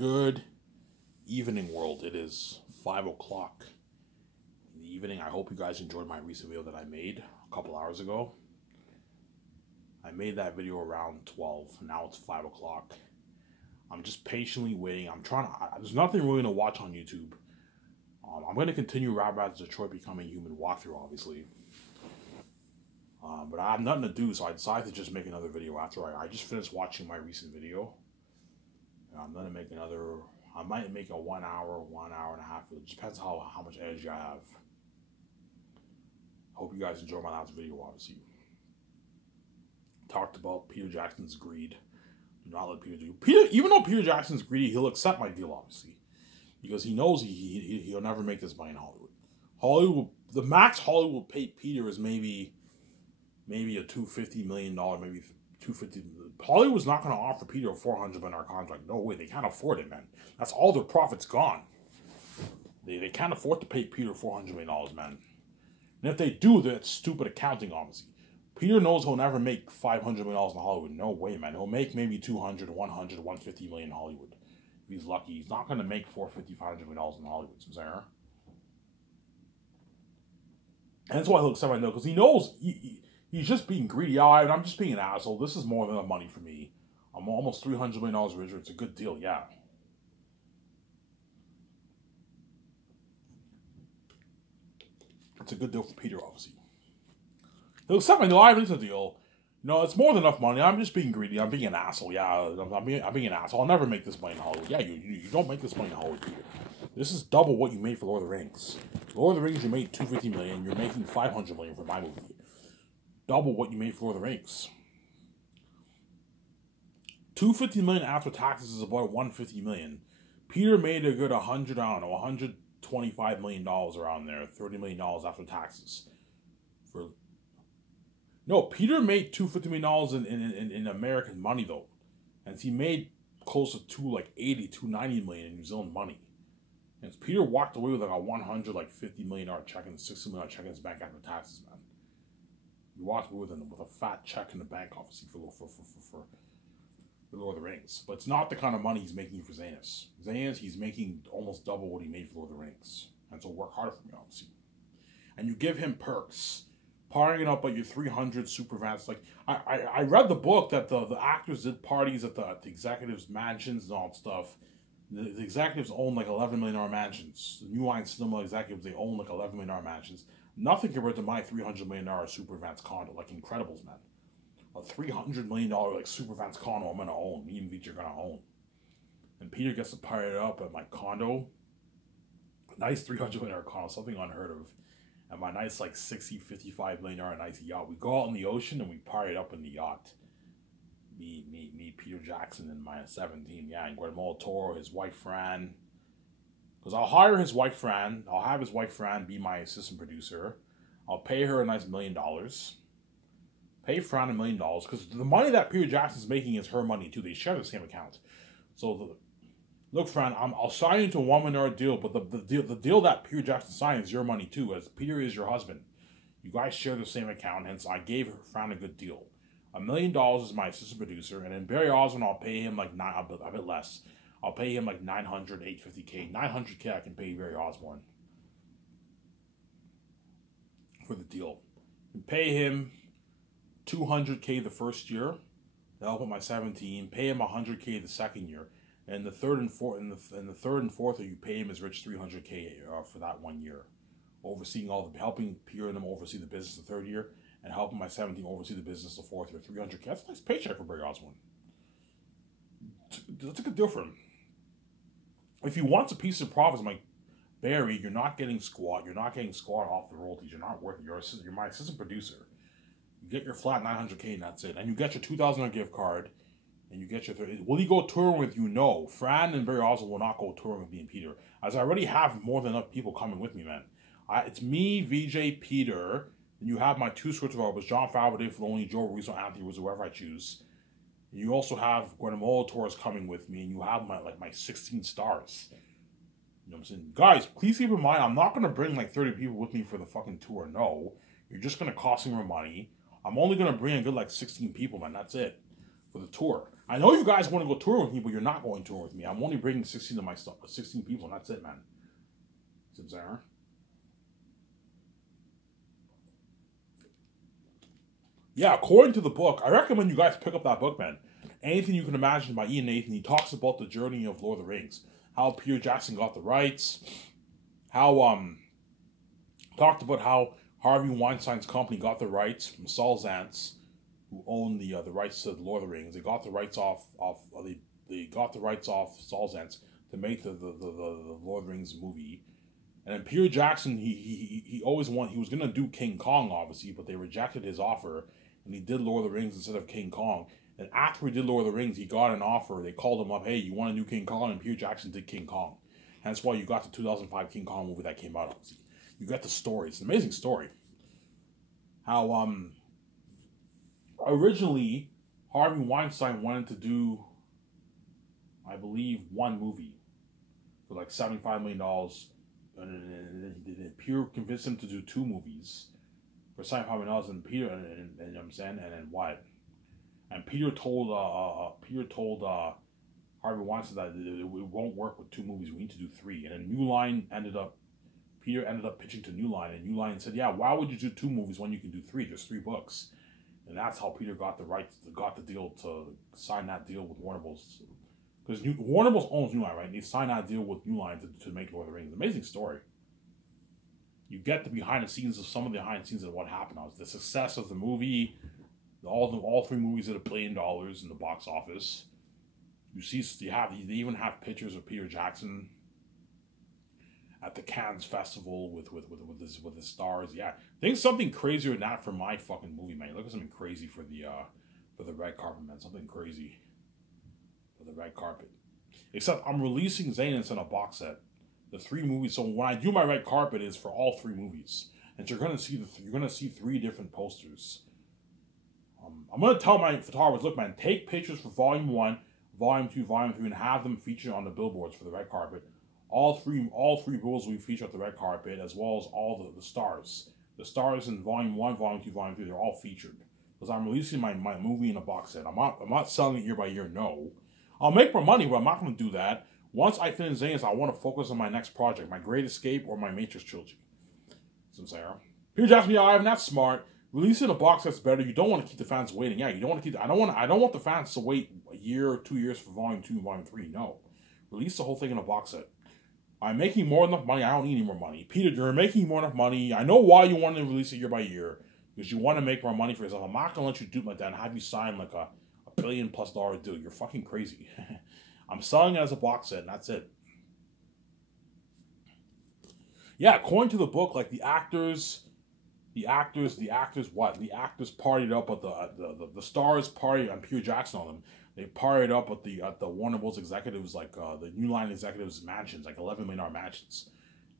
Good evening, world. It is 5 o'clock in the evening. I hope you guys enjoyed my recent video that I made a couple hours ago. I made that video around 12. Now it's 5 o'clock. I'm just patiently waiting. There's nothing really to watch on YouTube. I'm going to continue Rad Rad's Detroit Becoming Human walkthrough, obviously. But I have nothing to do, so I decided to just make another video after I just finished watching my recent video. And I'm going to make another, I might make a 1 hour, 1 hour and a half. It depends how much energy I have. Hope you guys enjoy my last video, obviously. Talked about Peter Jackson's greed. Do not let Peter do. Even though Peter Jackson's greedy, he'll accept my deal, obviously. Because he knows he'll never make this money in Hollywood. The max Hollywood will pay Peter is maybe a $250 million, maybe $250. Hollywood's not going to offer Peter a $400 million contract. No way, they can't afford it, man. That's all their profits gone. They can't afford to pay Peter $400 million, man. And if they do, that's stupid accounting, obviously. Peter knows he'll never make $500 million in Hollywood. No way, man. He'll make maybe $200, $100, $150 million in Hollywood. If he's lucky. He's not going to make $450, $500 million in Hollywood. And that's why he'll accept my deal, because he knows he's just being greedy. Yeah, I'm just being an asshole. This is more than enough money for me. I'm almost $300 million richer. It's a good deal, yeah. It's a good deal for Peter, obviously. He'll accept my deal. I think it's a deal. No, it's more than enough money. I'm just being greedy. I'm being an asshole. Yeah, I'm being an asshole. I'll never make this money in Hollywood. Yeah, you don't make this money in Hollywood, Peter. This is double what you made for Lord of the Rings. Lord of the Rings, you made $250 million. You're making $500 million for my movie. Double what you made for Lord of the Rings. $250 million after taxes is about $150 million. Peter made a good $125 million around there. $30 million after taxes. No, Peter made $250 million in American money, though. And he made close to $290 million in New Zealand money. And Peter walked away with like a $150 million check and $60 million check in his bank after taxes, man. He walked away with a fat check in the bank, obviously, for Lord of the Rings. But it's not the kind of money he's making for Zanus. Zanus, he's making almost double what he made for Lord of the Rings. And so work harder for me, obviously. And you give him perks. Partying up at your 300 super vans. Like, I read the book that the actors did parties at the executives' mansions and all that stuff. The executives own like $11 million mansions. The New Line Cinema executives, they own like $11 million mansions. Nothing compared to my $300 million super Vans condo. Like Incredibles, man. A $300 million like super Vans condo I'm going to own. Me and Veach are going to own. And Peter gets to party it up at my condo. A nice $300 million condo. Something unheard of. And my nice, like, $55 million nice yacht. We go out in the ocean and we party it up in the yacht. Me, Peter Jackson, and my 17. Yeah, and Guillermo Toro, his wife, Fran. Because I'll hire his wife, Fran. I'll have his wife, Fran, be my assistant producer. I'll pay her a nice $1 million. Pay Fran $1 million. Because the money that Peter Jackson's making is her money, too. They share the same account. So, look, Fran, I'll sign you to a $1 million deal, but the deal that Peter Jackson signed is your money too, as Peter is your husband. You guys share the same account, hence I gave Fran a good deal. $1 million is my assistant producer, and then Barry Osborne, I'll pay him like a bit less. I'll pay him like $900, $850K. $900K I can pay Barry Osborne for the deal. And pay him $200K the first year to help with my 17. Pay him $100K the second year. And the third and fourth, you pay him his rich $300K for that 1 year, helping Peter and them oversee the business the third year, and helping my 17 oversee the business the fourth year. $300K. That's a nice paycheck for Barry Osborne. That's a good deal for him. If he wants a piece of profits, I'm like, Barry, you're not getting squat. You're not getting squat off the royalties. You're not worth it. You're my assistant producer. You get your flat $900K, and that's it. And you get your $2,000 gift card. And you get your 30. Will he go touring with you? No. Fran and Barry Osborne will not go touring with me and Peter. As I already have more than enough people coming with me, man. It's me, VJ, Peter. And you have my two script developers, John Favreau, Dave Filoni, Joe Rizzo, Anthony Rizzo, whoever I choose. And you also have Guillermo Torres coming with me. And you have my 16 stars. You know what I'm saying? Guys, please keep in mind, I'm not going to bring like 30 people with me for the fucking tour. No. You're just going to cost me more money. I'm only going to bring a good like 16 people, man. That's it. For the tour. I know you guys want to go tour with me, but you're not going tour with me. I'm only bringing 16 of my stuff, 16 people, and that's it, man. See what I'm saying? Yeah, according to the book, I recommend you guys pick up that book, man. Anything You Can Imagine by Ian Nathan. He talks about the journey of Lord of the Rings, how Peter Jackson got the rights, how talked about how Harvey Weinstein's company got the rights from Saul Zaentz, who owned the rights to the Lord of the Rings. They got the rights off they got the rights off Saul Zaentz to make the Lord of the Rings movie. And then Peter Jackson, he always wanted, he was gonna do King Kong, obviously, but they rejected his offer, and he did Lord of the Rings instead of King Kong. And after he did Lord of the Rings, he got an offer. They called him up, hey, you want to do King Kong? And Peter Jackson did King Kong. And that's why you got the 2005 King Kong movie that came out, obviously. You got the story. It's an amazing story. How originally Harvey Weinstein wanted to do, I believe, one movie for like $75 million. And Peter convinced him to do two movies for $75 million. And Peter, and you know what I'm saying? And then what? And Peter told Harvey Weinstein that it won't work with two movies. We need to do three. And then Peter ended up pitching to New Line, and New Line said, "Yeah, why would you do two movies when you can do three? There's 3 books." And that's how Peter got the deal to sign that deal with Warner Bros. Because Warner Bros. Owns New Line, right? And they signed that deal with New Line to make Lord of the Rings. Amazing story. You get the behind the scenes of some of the behind the scenes of what happened. The success of the movie. All 3 movies did $1 billion in the box office. They even have pictures of Peter Jackson at the Cannes Festival with his stars. Yeah, think something crazier than that for my fucking movie, man. Look at something crazy for the red carpet, man. Something crazy for the red carpet. Except I'm releasing Xanus in a box set. The 3 movies. So when I do my red carpet, is for all 3 movies, and you're gonna see 3 different posters. I'm going to tell my photographers, look, man, take pictures for Volume 1, Volume 2, Volume 3, and have them featured on the billboards for the red carpet. All three bills will be featured at the red carpet, as well as all the stars. The stars in Volume 1, Volume 2, Volume 3, they're all featured. Because I'm releasing my movie in a box set. I'm not selling it year by year, no. I'll make more money, but I'm not going to do that. Once I finish Xanus, I want to focus on my next project, my Great Escape or my Matrix trilogy. So I'm saying, Peter Jackson, yeah, Ivan, that's smart. Release in a box that's better. You don't want to keep the fans waiting. Yeah, you don't want to keep. I don't want the fans to wait a year or 2 years for Volume 2 and Volume 3. No, release the whole thing in a box set. I'm making more than enough money. I don't need any more money. Peter, you're making more than enough money. I know why you want to release it year by year, because you want to make more money for yourself. I'm not gonna let you do it like that and have you sign like a $1 billion+ deal. You're fucking crazy. I'm selling it as a box set, and that's it. Yeah, according to the book, like the actors partied up at the stars partied on Peter Jackson on them. They partied up at the Warner Bros. Executives, like the New Line executives' mansions, like $11 million mansions.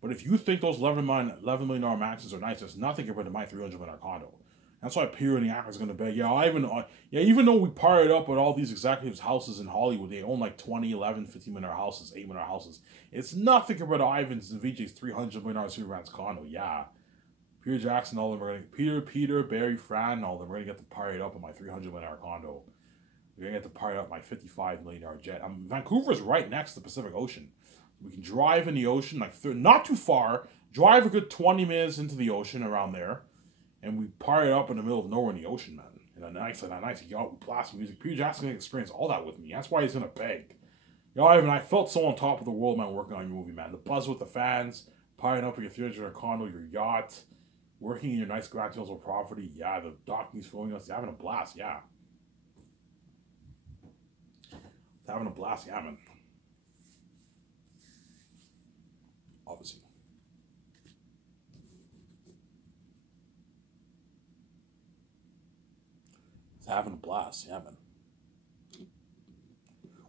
But if you think those $11 million mansions are nice, there's nothing compared to my $300 million condo. That's why Peter and the actors are gonna beg. Even though we partied up at all these executives' houses in Hollywood, they own like 20, 11, 15 million houses, 8 million houses. It's nothing compared to Ivan's and VJ's $300 million Superman's condo. Yeah. Peter Jackson, all of them are going to... Peter, Barry, Fran, all of them are going to get to party up in my $300 million condo. We're going to get to party up my $55 million jet. Vancouver's right next to the Pacific Ocean. We can drive in the ocean, like not too far, drive a good 20 minutes into the ocean around there, and we party up in the middle of nowhere in the ocean, man. In a nice yacht with blast music. Peter Jackson can experience all that with me. That's why he's going to beg. Ivan, I felt so on top of the world, man, working on your movie, man. The buzz with the fans, partying up with your $300 million condo, your yacht, working in your nice Grand Hills property, yeah. The docky's filming us, having a blast, yeah. Having a blast, yeah, man. Obviously. It's having a blast, yeah, man.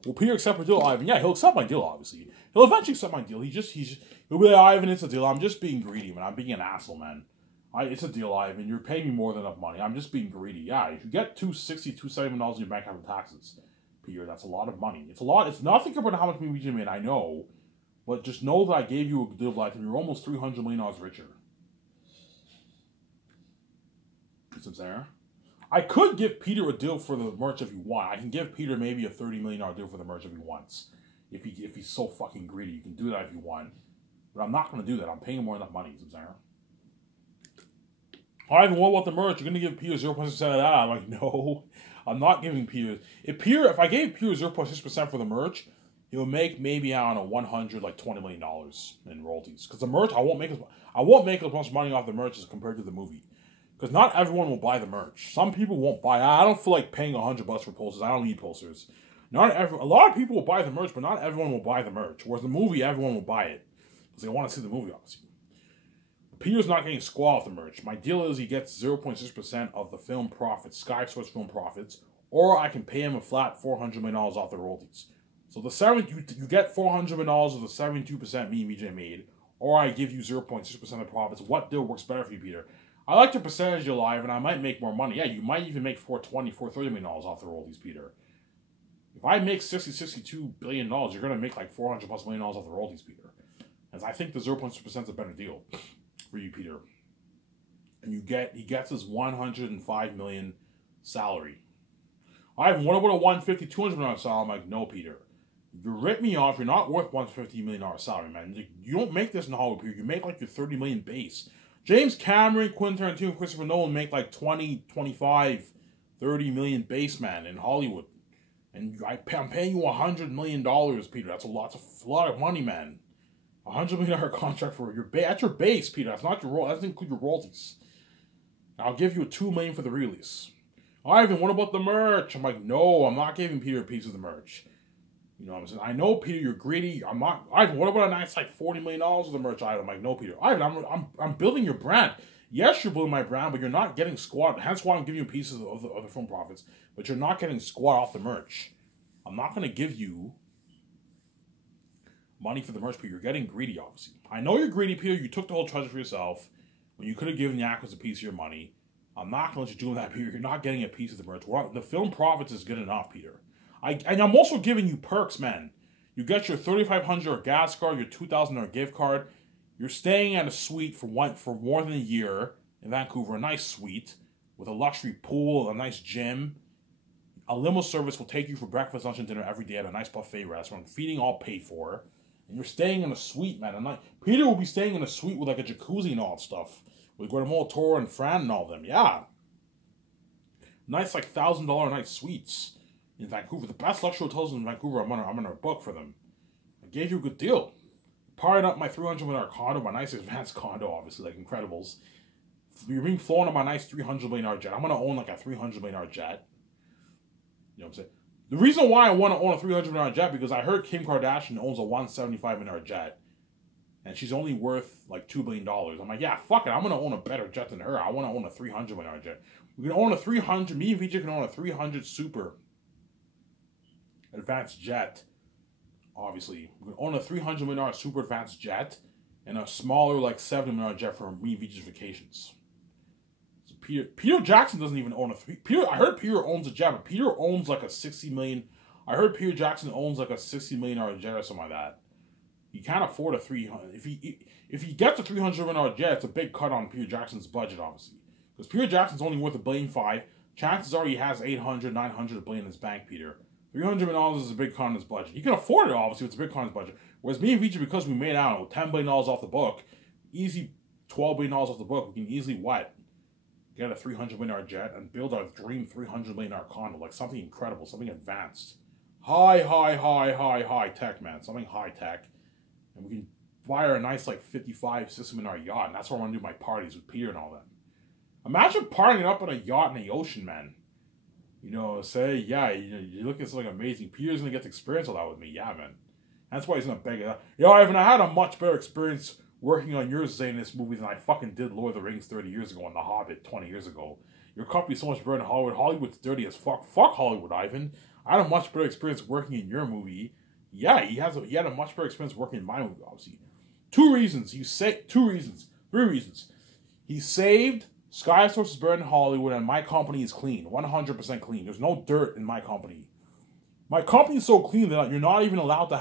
Will Peter accept my deal, Ivan? Yeah, he'll accept my deal, obviously. He'll eventually accept my deal. He'll be like, Ivan, it's a deal. I'm just being greedy, man. I'm being an asshole, man. It's a deal, Ivan. You're paying me more than enough money. I'm just being greedy. Yeah, if you get $260, $270 in your bank after taxes, Peter, that's a lot of money. It's a lot. It's nothing compared to how much money we made, I know. But just know that I gave you a deal of life and you're almost $300 million richer. You see what I'm saying? I could give Peter a deal for the merch if he wants. I can give Peter maybe a $30 million deal for the merch if he wants. If he's so fucking greedy, you can do that if you want. But I'm not going to do that. I'm paying more enough money, Zara. Ivan, what about the merch? You're going to give Peter 0.6% of that? I'm like, no, I'm not giving Peter. If I gave Peter 0.6% for the merch, he'll make maybe, I don't know, $20 million in royalties. Because the merch, I won't make as much money off the merch as compared to the movie. Because not everyone will buy the merch. Some people won't buy it. I don't feel like paying $100 for posters. I don't need posters. A lot of people will buy the merch, but not everyone will buy the merch. Whereas the movie, everyone will buy it. Because they want to see the movie, obviously. Peter's not getting squaw off the merch. My deal is he gets 0.6% of the film profits, Sky Source film profits, or I can pay him a flat $400 million off the royalties. So you get $400 million of the 72% me and VJ made, or I give you 0.6% of the profits. What deal works better for you, Peter? I like your percentage you're live, and I might make more money. Yeah, you might even make $430 million off the royalties, Peter. If I make $62 billion, you're going to make like $400+ million off the royalties, Peter. As I think the 0.6% is a better deal for you, Peter. And he gets his $105 million salary. Ivan, what about a $150, $200 million salary? I'm like, no, Peter. You rip me off. You're not worth $150 million salary, man. You don't make this in Hollywood, Peter. You make like your $30 million base. James Cameron, Quentin Tarantino, and Christopher Nolan make like 20, 25, 30 million base, man, in Hollywood. And I'm paying you $100 million, Peter. That's a lot of money, man. $100 million contract for that's your base, Peter. That's not your that doesn't include your royalties. I'll give you a $2 million for the release. Ivan, what about the merch? I'm like, no, I'm not giving Peter a piece of the merch. You know what I'm saying? I know, Peter, you're greedy. I'm not. Ivan, what about a nice like $40 million of the merch item? I'm like, no, Peter. Ivan, I'm building your brand. Yes, you're building my brand, but you're not getting squat. Hence why I'm giving you pieces of the film profits. But you're not getting squat off the merch. I'm not going to give you money for the merch, Peter. You're getting greedy, obviously. I know you're greedy, Peter. You took the whole treasure for yourself when you could have given the actors a piece of your money. I'm not going to let you do that, Peter. You're not getting a piece of the merch. The film profits is good enough, Peter. And I'm also giving you perks, man. You get your $3,500 gas card, your $2,000 gift card. You're staying at a suite for more than a year in Vancouver, a nice suite with a luxury pool, a nice gym. A limo service will take you for breakfast, lunch, and dinner every day at a nice buffet restaurant. Feeding all paid for. And you're staying in a suite, man. Peter will be staying in a suite with like a jacuzzi and all that stuff. With Guillermo del Toro and Fran and all them. Yeah. Nice like $1,000 a night suites in Vancouver. The best luxury hotels in Vancouver, I'm gonna book for them. I gave you a good deal. Parted up my $300 million condo, my nice advanced condo, obviously, like Incredibles. You're being flown on my nice $300 million jet. I'm gonna own like a $300 million jet. You know what I'm saying? The reason why I want to own a $300 million jet because I heard Kim Kardashian owns a $175 million jet, and she's only worth like $2 billion. I'm like, yeah, fuck it. I'm gonna own a better jet than her. I want to own a $300 million jet. We can own a 300. Me and VJ can own a 300 super advanced jet. Obviously, we can own a $300 million super advanced jet and a smaller like $70 million jet for me and VJ's vacations. So Peter Jackson doesn't even own I heard Peter owns a jet, but Peter owns like a $60 million. I heard Peter Jackson owns like a $60 million jet or something like that. He can't afford a 300. If he gets a $300 million jet, it's a big cut on Peter Jackson's budget, obviously. Because Peter Jackson's only worth $1.5 billion. Chances are he has 800, 900 billion in his bank, Peter. $300 million is a big cut on his budget. He can afford it, obviously, it's a big cut on his budget. Whereas me and Vijay, because we made, I don't know, $10 billion off the book, easy $12 billion off the book, we can easily, get a $300 million jet and build our dream $300 million condo, like something incredible, something advanced. High tech, man. Something high tech. And we can buy her a nice, like, 55 system in our yacht, and that's where I want to do my parties with Peter and all that. Imagine partying up on a yacht in the ocean, man. You know, say, yeah, you look at something amazing. Peter's going to get to experience all that with me. Yeah, man. That's why he's going to beg it out. Yo, Ivan, I had a much better experience working on your Zanus movie than I fucking did Lord of the Rings 30 years ago and The Hobbit 20 years ago. Your company's so much better than Hollywood. Hollywood's dirty as fuck. Fuck Hollywood, Ivan. I had a much better experience working in your movie. Yeah, he had a much better experience working in my movie, obviously. 3 reasons. He saved Sky Source is better than Hollywood, and my company is clean. 100% clean. There's no dirt in my company. My company is so clean that you're not even allowed to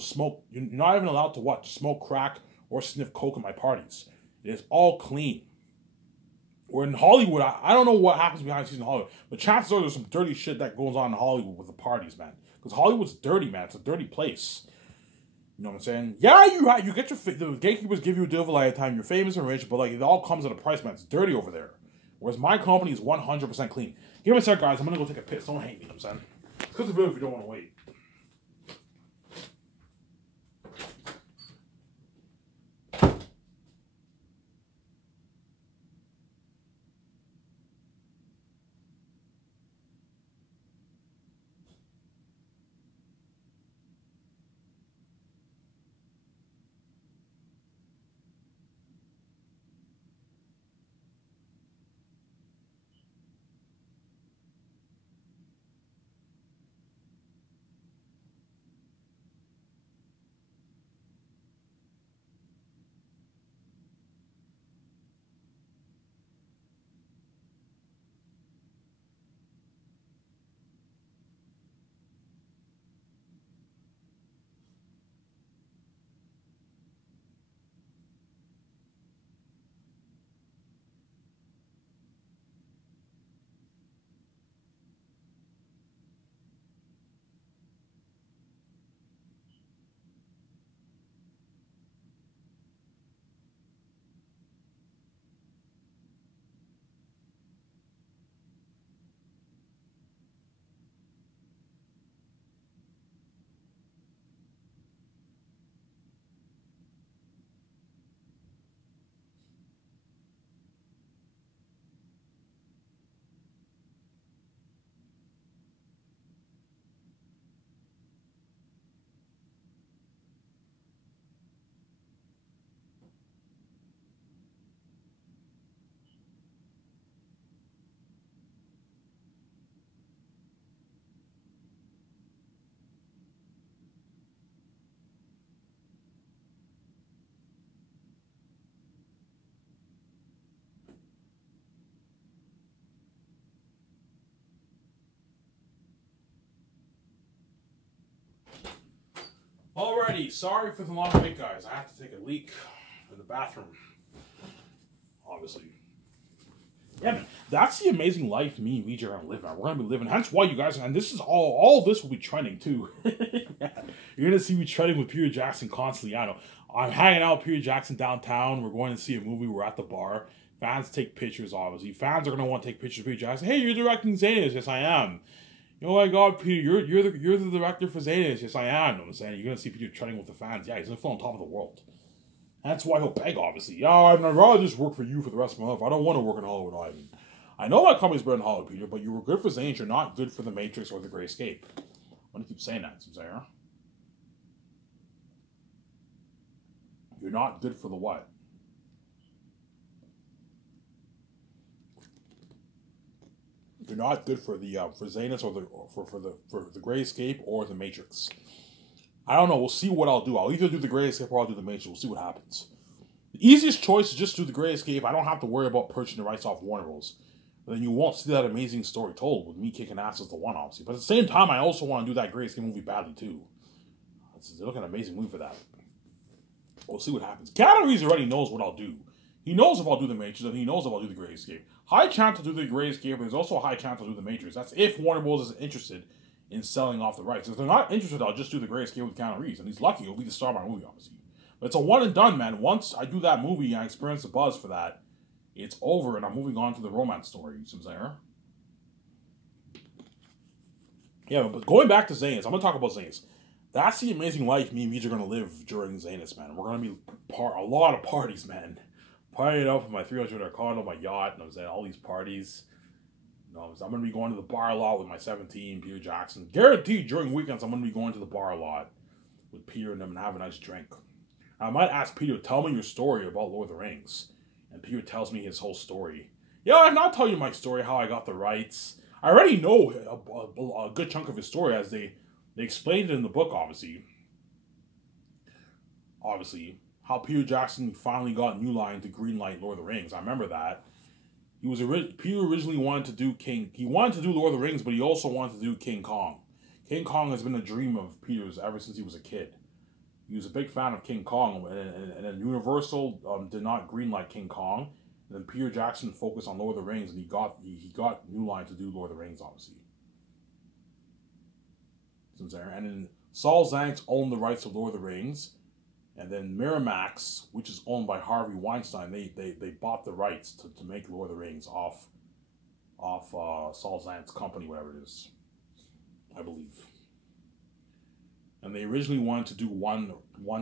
smoke. You're not even allowed to smoke crack or sniff coke at my parties. It is all clean. Or in Hollywood, I don't know what happens behind the scenes in Hollywood, but chances are there's some dirty shit that goes on in Hollywood with the parties, man. Because Hollywood's dirty, man. It's a dirty place. You know what I'm saying? Yeah, you get the gatekeepers give you a deal of a lifetime. You're famous and rich, but like it all comes at a price, man. It's dirty over there. Whereas my company is 100% clean. Give me a sec, guys. I'm gonna go take a piss. Don't hate me. You know what I'm saying? Because of it if you don't want to wait. Alrighty, sorry for the long wait, guys. I have to take a leak in the bathroom. Obviously. Yeah, man. That's the amazing life me and VJ are gonna live, man. We're gonna be living. Hence why you guys, and this is all of this will be trending too. Yeah. You're gonna see me trending with Peter Jackson constantly. I know. I'm hanging out with Peter Jackson downtown. We're going to see a movie. We're at the bar. Fans take pictures, obviously. Fans are gonna want to take pictures of Peter Jackson. Hey, you're directing Zanis. Yes, I am. Oh my God, Peter, you're the director for Zanis. Yes, I am. You know what I'm saying? You're gonna see Peter trending with the fans. Yeah, he's gonna feel on top of the world. That's why he'll beg, obviously. Yeah, I'd rather just work for you for the rest of my life. I don't want to work in Hollywood, Ivan. I know my company's better than Hollywood, Peter, but you were good for Zanes. You're not good for The Matrix or The Great Escape. I'm gonna keep saying that, Sarah. You're not good for the what? You're not good for the for Zanis or for the Great Escape or The Matrix. I don't know. We'll see what I'll do. I'll either do The Great Escape or I'll do The Matrix. We'll see what happens. The easiest choice is just do The Great Escape. I don't have to worry about purchasing the rights off Warner Bros. But then you won't see that amazing story told with me kicking ass as the one, obviously. But at the same time, I also want to do that Great Escape movie badly, too. They're looking at an amazing movie for that. We'll see what happens. Keanu Reeves already knows what I'll do. He knows if I'll do The Matrix, and he knows if I'll do The Great Escape. High chance I'll do The Great Escape, but there's also a high chance I'll do The Matrix. That's if Warner Bros. Is interested in selling off the rights. If they're not interested, I'll just do The Great Escape with Keanu Reeves. And he's lucky. He'll be the star of my movie, obviously. But it's a one and done, man. Once I do that movie and I experience the buzz for that, it's over, and I'm moving on to the romance story. You see what I'm saying? Yeah, but going back to Zanes, I'm going to talk about Zanes. That's the amazing life me and Meej are going to live during Zanis, man. We're going to be a lot of parties, man. Partying up with my $300 condo, my yacht, and I'm saying all these parties. You know, I'm going to be going to the bar a lot with my 17, Peter Jackson. Guaranteed during weekends, I'm going to be going to the bar a lot with Peter and them and have a nice drink. I might ask Peter, tell me your story about Lord of the Rings. And Peter tells me his whole story. Yeah, I'm not telling you my story, how I got the rights. I already know a good chunk of his story as they explained it in the book, obviously. Obviously, how Peter Jackson finally got New Line to greenlight Lord of the Rings. I remember that. Peter originally wanted to do He wanted to do Lord of the Rings, but he also wanted to do King Kong. King Kong has been a dream of Peter's ever since he was a kid. He was a big fan of King Kong, and then Universal did not greenlight King Kong. And then Peter Jackson focused on Lord of the Rings, and he got New Line to do Lord of the Rings, obviously. And then Saul Zaentz owned the rights to Lord of the Rings, and then Miramax, which is owned by Harvey Weinstein, they bought the rights to make Lord of the Rings off Saul Zaentz's company, whatever it is, I believe. And they originally wanted to do one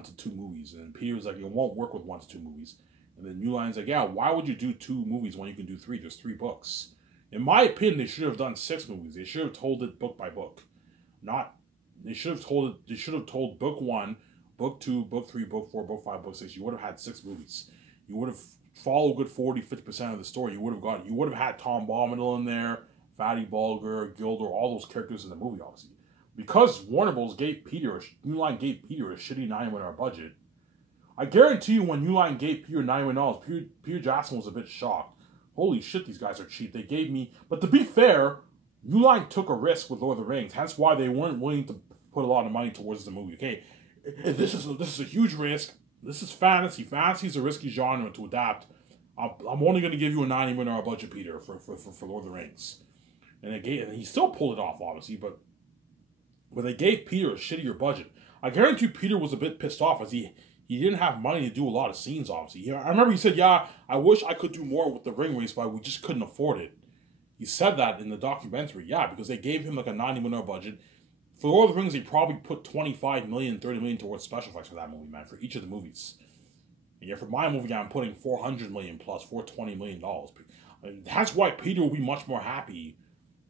to two movies, and Peter was like, it won't work with 1 to 2 movies. And then New Line's like, yeah, why would you do 2 movies when you can do 3? There's 3 books. In my opinion, they should have done 6 movies. They should have told it book by book. They should have told book 1, book 2, book 3, book 4, book 5, book 6. You would have had 6 movies. You would have followed a good 40-50% of the story. You would have had Tom Bombadil in there, Fatty Bulger, Gilder, all those characters in the movie, obviously. Because Warner Bros. New Line gave Peter a shitty $9 million budget, I guarantee you when New Line gave Peter $9 million, Peter Jackson was a bit shocked. Holy shit, these guys are cheap. They gave me... But to be fair, New Line took a risk with Lord of the Rings. Hence why they weren't willing to put a lot of money towards the movie. Okay, this is a huge risk. This is fantasy. Fantasy is a risky genre to adapt. I'm only going to give you a $90 million budget, Peter, for Lord of the Rings. And he still pulled it off, obviously, but they gave Peter a shittier budget. I guarantee you Peter was a bit pissed off as he didn't have money to do a lot of scenes, obviously. I remember he said, yeah, I wish I could do more with the ring race, but we just couldn't afford it. He said that in the documentary, yeah, because they gave him like a $90 million budget. For Lord of the Rings, they probably put $25 million, $30 million towards special effects for that movie, man, for each of the movies. And yeah, for my movie, I'm putting $400 million plus, $420 million. And that's why Peter will be much more happy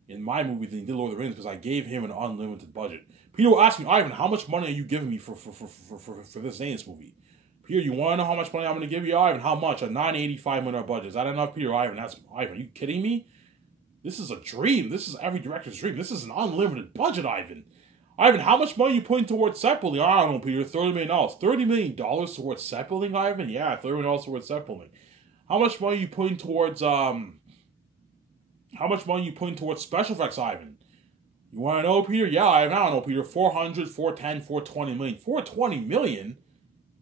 in my movie than he did Lord of the Rings, because I gave him an unlimited budget. Peter will ask me, Ivan, how much money are you giving me for this Zaentz movie? Peter, you want to know how much money I'm going to give you, Ivan? How much? A $985 million budget. Is that enough, Peter? Ivan, Ivan, are you kidding me? This is a dream. This is every director's dream. This is an unlimited budget, Ivan. Ivan, how much money are you putting towards set building? I don't know, Peter, $30 million. $30 million towards set building, Ivan? Yeah, $30 million towards set building. How much money are you putting towards, special effects, Ivan? You want to know, Peter? Yeah, Ivan, I don't know, Peter. 400, 410, 420 million. 420 million?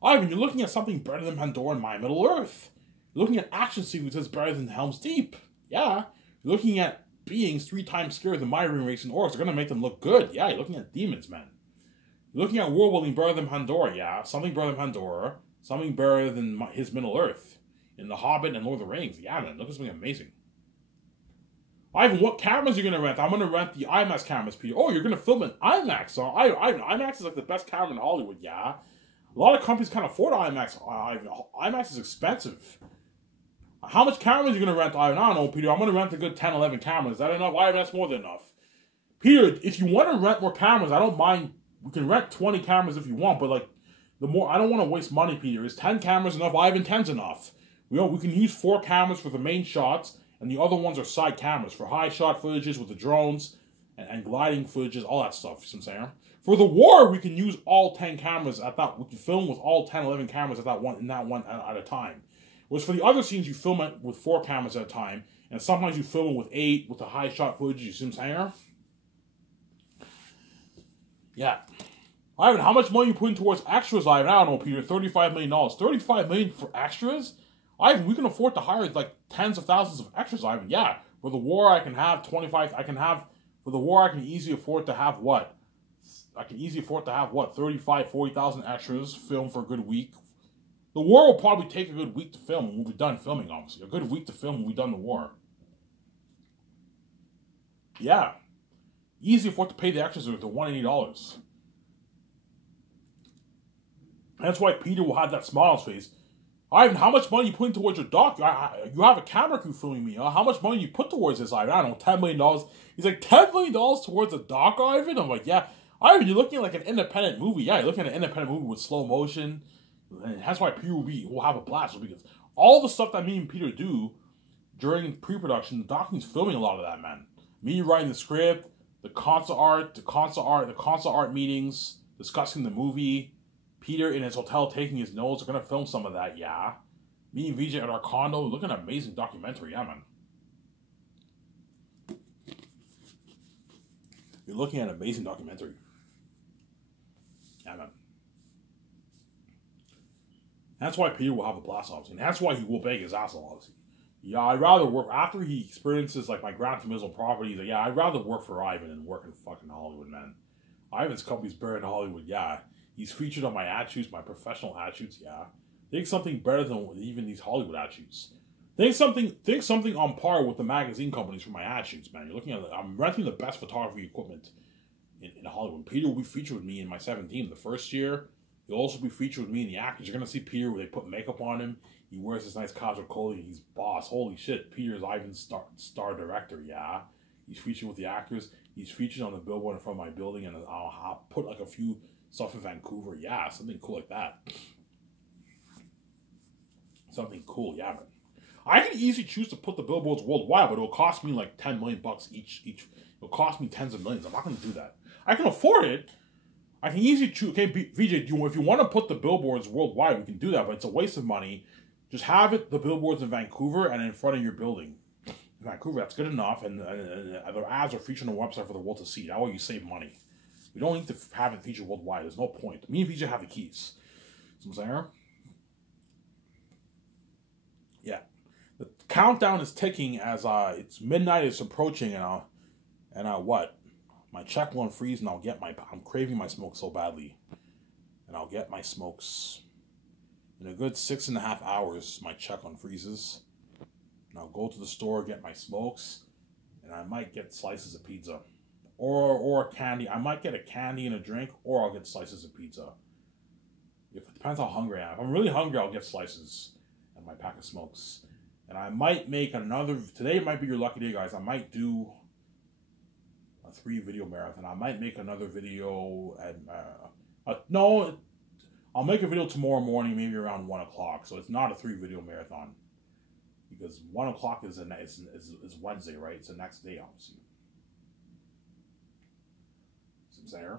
Ivan, you're looking at something better than Pandora and My Middle Earth. You're looking at action sequences better than Helm's Deep. Yeah. You're looking at beings 3 times scarier than my ring race and orcs. They're going to make them look good. Yeah, you're looking at demons, man. You're looking at world building better than Pandora. Yeah, something better than Pandora. Something better than his Middle Earth. In The Hobbit and Lord of the Rings. Yeah, man, look at something amazing. Ivan, what cameras are you going to rent? I'm going to rent the IMAX cameras, Peter. Oh, you're going to film in IMAX, huh? Ivan, IMAX is like the best camera in Hollywood, yeah. A lot of companies can't afford IMAX. Ivan, IMAX is expensive. How much cameras are you going to rent, Ivan? I don't know, Peter. I'm going to rent a good 10, 11 cameras. Is that enough? Ivan, that's more than enough. Peter, if you want to rent more cameras, I don't mind. We can rent 20 cameras if you want, but like, I don't want to waste money, Peter. Is 10 cameras enough? Ivan, 10's enough. We can use 4 cameras for the main shots, and the other ones are side cameras for high shot footages with the drones and gliding footages, all that stuff, you know what I'm saying? For the war, we can use all 10 cameras at that. We can film with all 10, 11 cameras at that one at a time. Whereas for the other scenes, you film it with 4 cameras at a time, and sometimes you film it with 8 with the high shot footage, you see what I'm saying? Yeah. Ivan, how much money are you putting towards extras, Ivan? I don't know, Peter. $35 million. $35 million for extras? Ivan, we can afford to hire like tens of thousands of extras, Ivan. Yeah. For the war, I can have 25. For the war, I can easily afford to have what? 35, 40,000 extras, film for a good week. The war will probably take a good week to film, and we'll be done filming, obviously. A good week to film, and we'll be done the war. Yeah. Easy afford to pay the extras with the $180. That's why Peter will have that smile on his face. Ivan, how much money are you putting towards your doc? You have a camera crew filming me. How much money you put towards this, Ivan? I don't know, $10 million. He's like, $10 million towards a doc, Ivan? I'm like, yeah. Ivan, you're looking at like an independent movie. Yeah, you're looking at an independent movie with slow motion. And that's why Peter will have a blast. Because all the stuff that me and Peter do during pre-production, the doc's filming a lot of that, man. Me writing the script, the concept art meetings, discussing the movie. Peter in his hotel taking his notes. We're going to film some of that, yeah. Me and VJ at our condo. Looking at an amazing documentary, yeah, man. You're looking at an amazing documentary. Yeah, man. That's why Peter will have a blast, obviously. And that's why he will beg his ass off, obviously. Yeah, I'd rather work after he experiences like my Gran Turismo properties. Like, yeah, I'd rather work for Ivan than work in fucking Hollywood, man. Ivan's company's better in Hollywood. Yeah, he's featured on my ad shoots, my professional ad shoots. Yeah, think something better than even these Hollywood ad shoots. Think something on par with the magazine companies for my ad shoots, man. You're looking at. I'm renting the best photography equipment in Hollywood. Peter will be featured with me in my 17 the first year. He'll also be featured with me in the actors. You're gonna see Peter where they put makeup on him. He wears this nice casual clothing. He's boss. Holy shit, Peter's Ivan's star director. Yeah, he's featured with the actors. He's featured on the billboard in front of my building, and I'll put like a few stuff in Vancouver. Yeah, something cool like that. Something cool, yeah, man. I can easily choose to put the billboards worldwide, but it'll cost me like $10 million each. It'll cost me tens of millions. I'm not gonna do that. I can afford it. I can easily choose. Okay, VJ, if you want to put the billboards worldwide, we can do that, but it's a waste of money. Just have the billboards in Vancouver and in front of your building. In Vancouver, that's good enough, and the ads are featured on the website for the world to see. That way you save money. We don't need to have it featured worldwide. There's no point. Me and VJ have the keys. See what I'm saying? Yeah. The countdown is ticking as it's midnight. It's approaching, and what? My check won't freeze, and I'm craving my smoke so badly, and I'll get my smokes. In a good 6.5 hours, my check unfreezes, and I'll go to the store, get my smokes, and I might get slices of pizza, or candy. I might get a candy and a drink, or I'll get slices of pizza. It depends how hungry I am. If I'm really hungry, I'll get slices and my pack of smokes. And I might make another. Today might be your lucky day, guys. I might do a 3-video marathon. I might make another video at no. I'll make a video tomorrow morning, maybe around 1 o'clock. So it's not a 3-video marathon because 1 o'clock is Wednesday, right? It's the next day, obviously. See what I'm saying?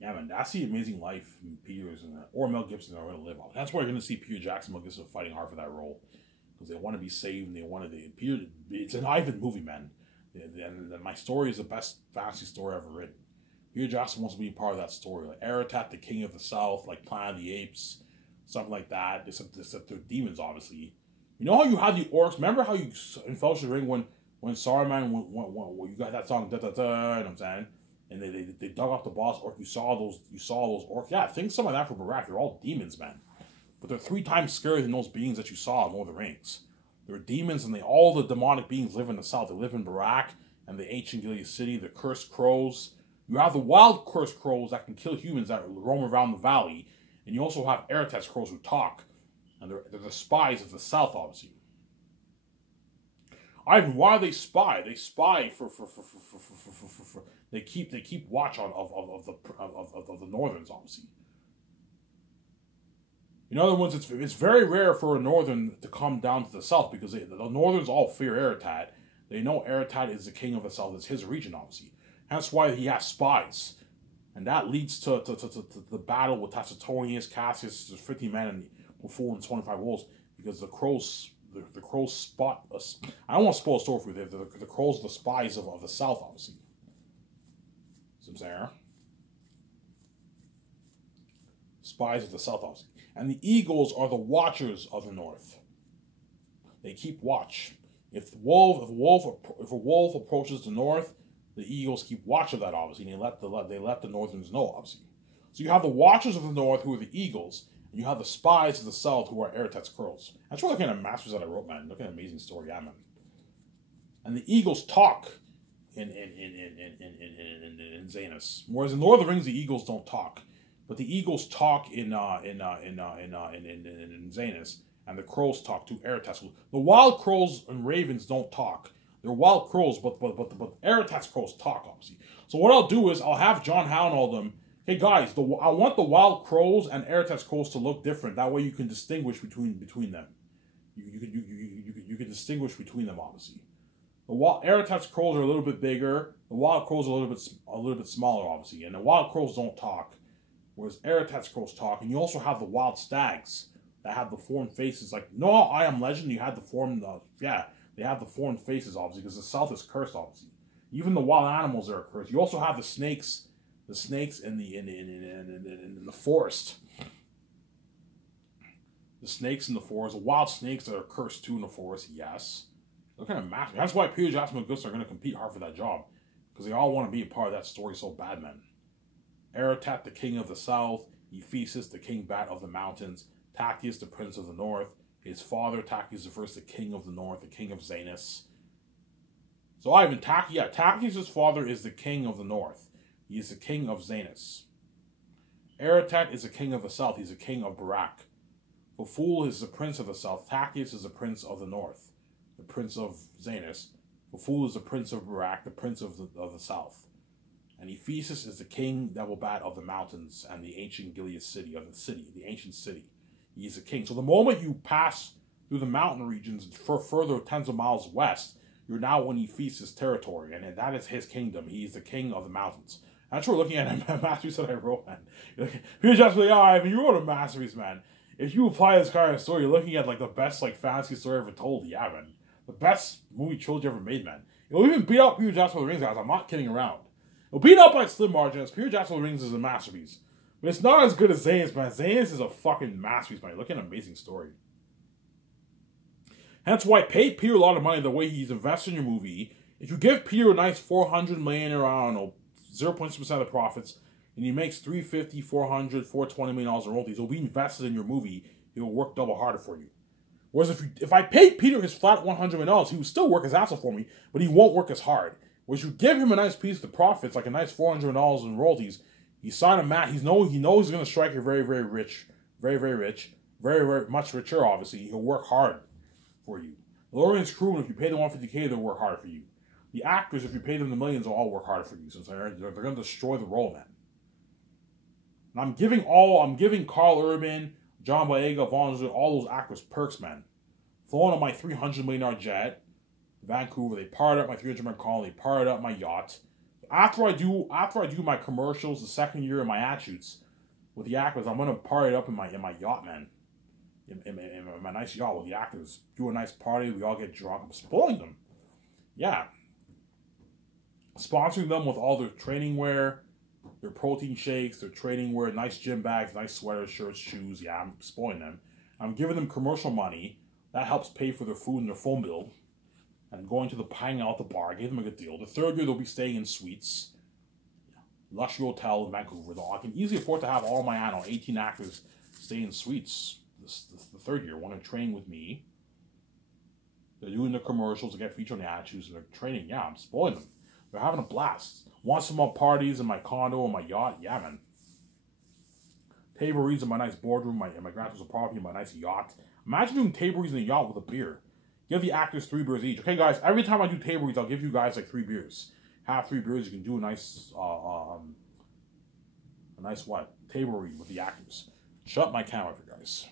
Yeah, man, that's the amazing life Peter's or Mel Gibson are going to live on. That's why you're going to see Peter Jackson, Mel Gibson fighting hard for that role because they want to be saved and they want to. Peter, it's an Ivan movie, man. And my story is the best fantasy story ever written. Peter Jackson wants to be a part of that story, like Aratat, the King of the South, like Planet of the Apes, something like that. Except they're demons, obviously. You know how you had the orcs? Remember how you in Fellowship of the Ring when Saruman when you got that song da da da? You know what I'm saying? And they dug up the boss orc. You saw those orcs. Yeah, think some of that for Barak. They're all demons, man. But they're 3 times scarier than those beings that you saw in Lord of the Rings. They're demons, and all the demonic beings live in the south. They live in Barak and the ancient Gilead city. The cursed crows. You have the wild cursed crows that can kill humans that roam around the valley, and you also have Aratat's crows who talk, and they're the spies of the south, obviously. Ivan, why do they spy? They spy for they keep watch of the Northerns, obviously. In other words, it's very rare for a Northern to come down to the south because the Northerns all fear Aratat. They know Aratat is the king of the south. It's his region, obviously. That's why he has spies. And that leads to the battle with Tacitonius, Cassius, 50 men, and 425 wolves, because the crows spot us. I don't want to spoil a story for you. The crows are the spies of the south, obviously. See what I'm saying? Spies of the south, obviously. And the eagles are the watchers of the north. They keep watch. If a wolf approaches the north, the eagles keep watch of that, obviously, and they let the Northerns know, obviously. So you have the watchers of the north, who are the eagles, and you have the spies of the south, who are Aratat's crows. That's really kind of masters that I wrote, man. Look at an amazing story, yeah, man. And the eagles talk in Zanus, whereas in Lord of the Rings, the eagles don't talk, but the eagles talk in Zanus, and the crows talk to Aratat's. The wild crows and ravens don't talk. They're wild crows, but Aratat's crows talk, obviously. So what I'll do is I'll have John Howe all them. Hey guys, I want the wild crows and Aratat's crows to look different. That way you can distinguish between them. You can distinguish between them, obviously. The Aratat's crows are a little bit bigger. The wild crows are a little bit smaller, obviously. And the wild crows don't talk, whereas Aratat's crows talk. And you also have the wild stags that have the formed faces. Like I Am Legend, you had the formed They have the formed faces, obviously, because the south is cursed, obviously. Even the wild animals are cursed. You also have the snakes in the forest. The snakes in the forest, the wild snakes that are cursed too in the forest, yes. They're kind of massive. That's why Peter Jackson and Augusta are going to compete hard for that job. Because they all want to be a part of that story so bad, man. Aratat, the king of the south. Ephesus, the king bat of the mountains. Tachys, the prince of the north. His father, Tachys the first, the king of the north, the king of Zanus. So Tachys' father is the king of the north. He is the king of Zanus. Aratat is the king of the south. He's the king of Barak. Faful is the prince of the south. Tachys is the prince of the north, the prince of Zanus. Faful is the prince of Barak, the prince of the south. And Ephesus is the king that will bat of the mountains and the ancient Gilead city, the ancient city. He is the king. So the moment you pass through the mountain regions for further tens of miles west, you're now in Ephesus territory, and that is his kingdom. He is the king of the mountains. That's what we're looking at a masterpiece that I wrote, man. You're just like, oh, Ivan, you wrote a masterpiece, man. If you apply this kind of story, you're looking at like the best like fantasy story ever told. Yeah, man. The best movie trilogy ever made, man. It'll even beat out Peter Jackson with the Rings, guys. I'm not kidding around. It'll beat out by a slim margin, as Peter Jackson with the Rings is a masterpiece. But it's not as good as Zanus, man. Zanus is a fucking masterpiece, man. Look at an amazing story. Hence why pay Peter a lot of money the way he's invested in your movie. If you give Peter a nice $400 million or I don't know, 0.6% of the profits, and he makes $350, $400, $420 million in royalties, it'll be invested in your movie. He'll work double harder for you. Whereas if I paid Peter his flat $100 million, he would still work his ass off for me, but he won't work as hard. Whereas you give him a nice piece of the profits, like a nice $400 million in royalties, he signed a mat. He knows he's going to strike you very, very rich, very, very rich, very, very much richer. Obviously, he'll work hard for you. The Lord of the Rings crew, if you pay them $150K, they'll work harder for you. The actors, if you pay them the millions, will all work harder for you, since they're going to destroy the role, man. And I'm giving Carl Urban, John Boyega, Vaughn, all those actors perks, man. Flying on my $300 million jet, Vancouver, they parted up my $300 million call, they parted up my yacht. After I do my commercials, the second year of my ad shoots with the actors, I'm gonna party it up in my yacht, man. In my nice yacht with the actors. Do a nice party, we all get drunk. I'm spoiling them. Yeah. Sponsoring them with all their training wear, their protein shakes, their training wear, nice gym bags, nice sweaters, shirts, shoes. Yeah, I'm spoiling them. I'm giving them commercial money. That helps pay for their food and their phone bill. And going to hanging out at the bar, I gave them a good deal. The third year, they'll be staying in suites. Luxury hotel in Vancouver. Though I can easily afford to have all my 18 actors stay in suites. The third year, when they're training with me. They're doing their commercials, they get featured on the attitudes, and they're training. Yeah, I'm spoiling them. They're having a blast. Want some more parties in my condo or my yacht? Yeah, man. Table reads in my nice boardroom, in my grandfather's property, in my nice yacht. Imagine doing table reads in a yacht with a beer. Give the actors 3 beers each. Okay, guys, every time I do table reads, I'll give you guys like 3 beers. Have 3 beers, you can do a nice, what? Table read with the actors. Shut my camera for you guys.